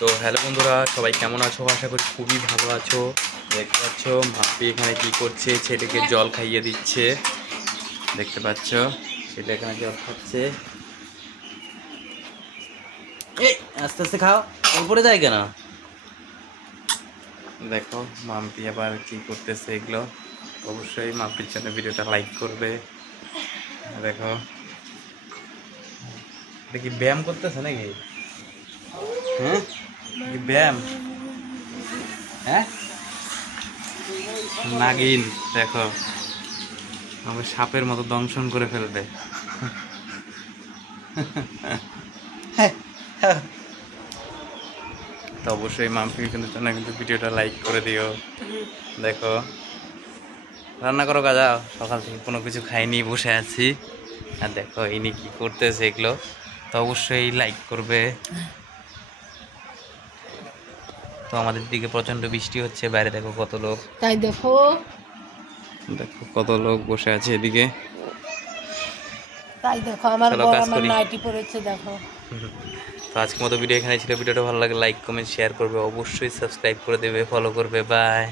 তো হ্যালো বন্ধুরা, সবাই কেমন আছো? আশা করি খুবই ভালো আছো। দেখতে পাচ্ছ ভাবি এখানে কি করছে, ছেলেকে জল খাইয়ে দিচ্ছে। দেখতে পাচ্ছ ছেলে এখানে জল খাচ্ছে। এই আস্তে আস্তে খাও, উপরে যায় কেন? দেখো মাম্পি আবার কি করতেছে এগুলো। অবশ্যই মাম্পির জন্য ভিডিওটা লাইক করবে। দেখো এটা কি ব্যায়াম করতেছে নাকি? হ্যাঁ কি ব্যায়াম? হ্যাঁ নাগিন দেখো আমাকে সাপের মতো দংশন করে ফেলবে। তো অবশ্যই মাম্পি কিন্তু জন্য কিন্তু ভিডিওটা লাইক করে দিও। দেখো রান্না করো কাজা, সকাল থেকে কোনো কিছু খাইনি, বসে আছি। আর দেখো ইনি কি করতেছে এগুলো, তো অবশ্যই লাইক করবে। তো আমাদের দিকে প্রচন্ড বৃষ্টি হচ্ছে, বাইরে দেখো কত লোক, তাই দেখো দেখো কত লোক বসে আছে এদিকে। তাই দেখো আমার চলো বর কাজ আমার করি। নাইটি পরেছে দেখো। তো আজকের মতো ভিডিও এখানে ছিল। ভিডিওটা ভালো লাগে লাইক কমেন্ট শেয়ার করবে, অবশ্যই সাবস্ক্রাইব করে দেবে, ফলো করবে। বাই।